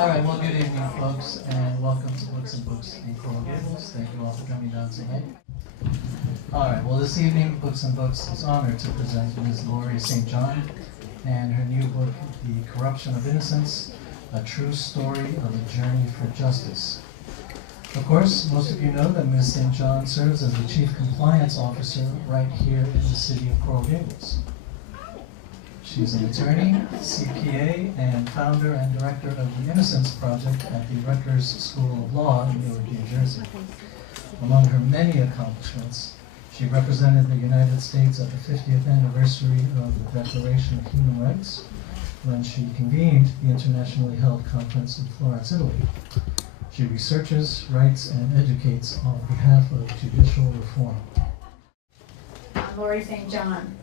All right, well, good evening, folks, and welcome to Books and Books in Coral Gables. Thank you all for coming down tonight. All right, well, this evening, Books and Books is honored to present Ms. Laurie St. John and her new book, The Corruption of Innocence, A True Story of a Journey for Justice. Of course, most of you know that Ms. St. John serves as the Chief Compliance Officer right here in the city of Coral Gables. She's an attorney, CPA, and founder and director of the Innocence Project at the Rutgers School of Law in Newark, New Jersey. Among her many accomplishments, she represented the United States at the 50th anniversary of the Declaration of Human Rights when she convened the internationally held conference in Florence, Italy. She researches, writes, and educates on behalf of judicial reform. I'm Laurie St. John,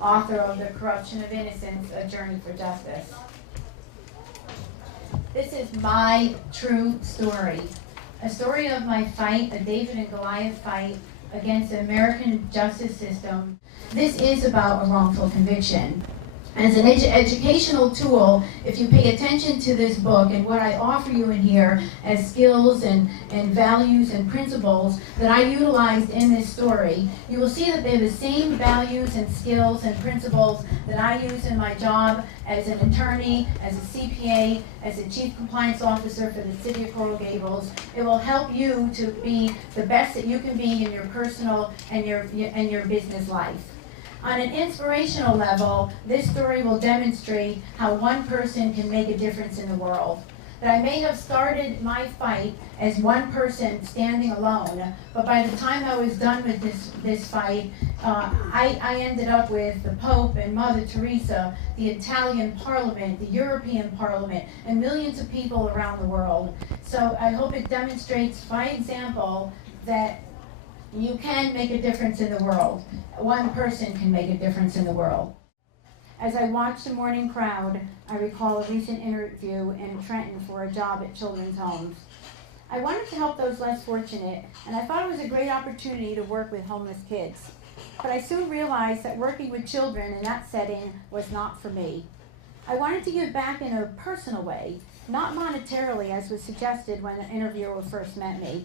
author of The Corruption of Innocence, A Journey for Justice. This is my true story, a story of my fight, a David and Goliath fight against the American justice system. This is about a wrongful conviction. As an educational tool, if you pay attention to this book and what I offer you in here as skills and values and principles that I utilized in this story, you will see that they're the same values and skills and principles that I use in my job as an attorney, as a CPA, as a Chief Compliance Officer for the City of Coral Gables. It will help you to be the best that you can be in your personal and your business life. On an inspirational level, this story will demonstrate how one person can make a difference in the world. That I may have started my fight as one person standing alone, but by the time I was done with this fight, I ended up with the Pope and Mother Teresa, the Italian Parliament, the European Parliament, and millions of people around the world. So I hope it demonstrates by example that you can make a difference in the world. One person can make a difference in the world. As I watched the morning crowd, I recall a recent interview in Trenton for a job at children's homes. I wanted to help those less fortunate, and I thought it was a great opportunity to work with homeless kids. But I soon realized that working with children in that setting was not for me. I wanted to give back in a personal way, not monetarily as was suggested when the interviewer first met me.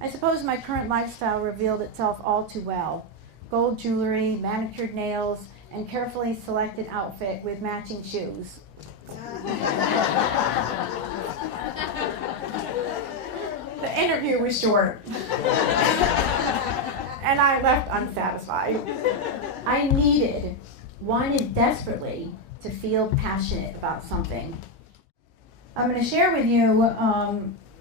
I suppose my current lifestyle revealed itself all too well. Gold jewelry, manicured nails, and carefully selected outfit with matching shoes. The interview was short. And I left unsatisfied. I wanted desperately to feel passionate about something. I'm going to share with you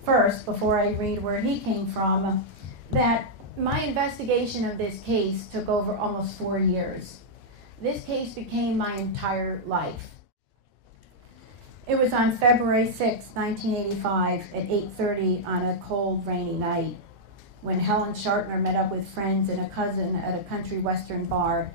first, before I read where he came from, that my investigation of this case took over almost 4 years. This case became my entire life. It was on February 6, 1985 at 8:30 on a cold, rainy night when Helen Shartner met up with friends and a cousin at a country western bar,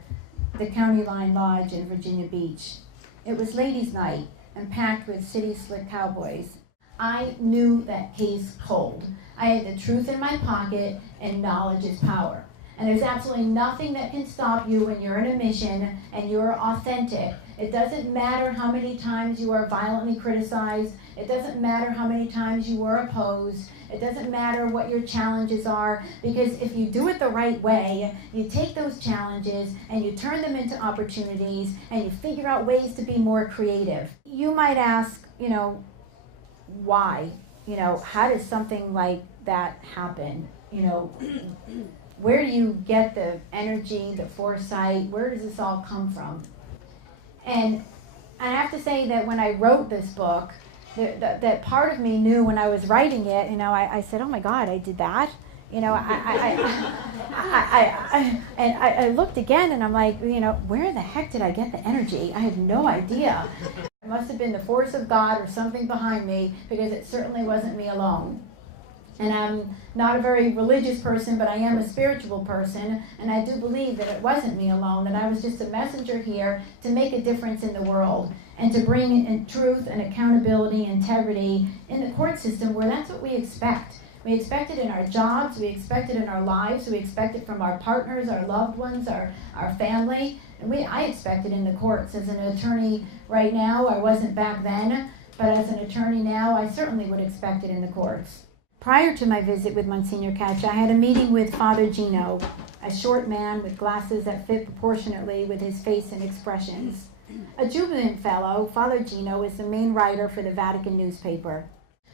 the County Line Lodge in Virginia Beach. It was ladies' night and packed with city slick cowboys. I knew that case cold. I had the truth in my pocket, and knowledge is power. And there's absolutely nothing that can stop you when you're in a mission and you're authentic. It doesn't matter how many times you are violently criticized. It doesn't matter how many times you were opposed. It doesn't matter what your challenges are, because if you do it the right way, you take those challenges and you turn them into opportunities and you figure out ways to be more creative. You might ask, why? How does something like that happen? Where do you get the energy, the foresight? Where does this all come from? And I have to say that when I wrote this book, that part of me knew when I was writing it, I said, oh my God, I did that. I looked again and I'm like, where the heck did I get the energy? I had no idea. It must have been the force of God or something behind me, because it certainly wasn't me alone. And I'm not a very religious person, but I am a spiritual person, and I do believe that it wasn't me alone, that I was just a messenger here to make a difference in the world and to bring in truth and accountability, integrity in the court system, where that's what we expect. We expect it in our jobs, we expect it in our lives, we expect it from our partners, our loved ones, our family, and I expect it in the courts. As an attorney right now, I wasn't back then, but as an attorney now, I certainly would expect it in the courts. Prior to my visit with Monsignor Katch, I had a meeting with Father Gino, a short man with glasses that fit proportionately with his face and expressions. A jubilant fellow, Father Gino is the main writer for the Vatican newspaper.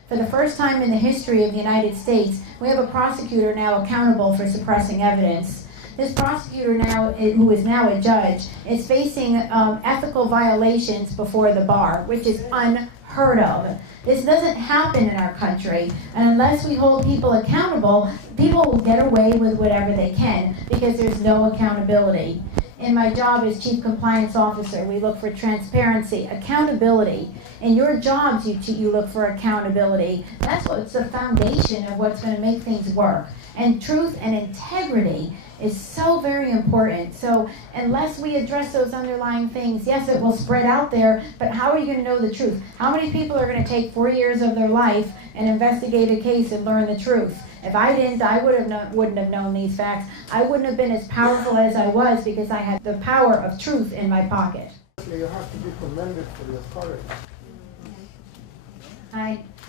For the first time in the history of the United States, we have a prosecutor now accountable for suppressing evidence. This prosecutor now, who is now a judge, is facing ethical violations before the bar, which is unheard of. This doesn't happen in our country, and unless we hold people accountable, people will get away with whatever they can because there's no accountability. In my job as Chief Compliance Officer, we look for transparency, accountability. In your jobs, you look for accountability. That's what's the foundation of what's going to make things work. And truth and integrity is so very important. So unless we address those underlying things, yes, it will spread out there, but how are you going to know the truth? How many people are going to take 4 years of their life and investigate a case and learn the truth? If I didn't, I wouldn't have known these facts. I wouldn't have been as powerful as I was because I had the power of truth in my pocket. You have to be commended for your courage.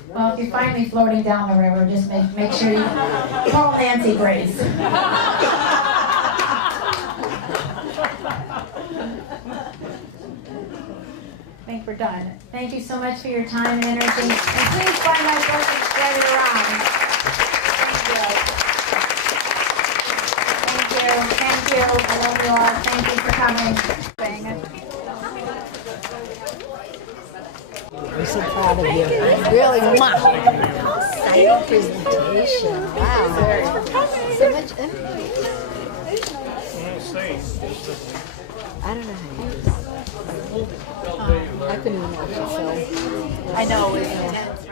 Well, if you find me floating down the river, just make sure you call Nancy Grace. I think we're done. Thank you so much for your time and energy. And please find my book and spread it around. Thank you. Thank you. I love you all. Thank you for coming. I'm so proud of you. Really, exciting presentation. Wow. So much information. I don't know how you do this. I couldn't even watch the show. I know, it's intense.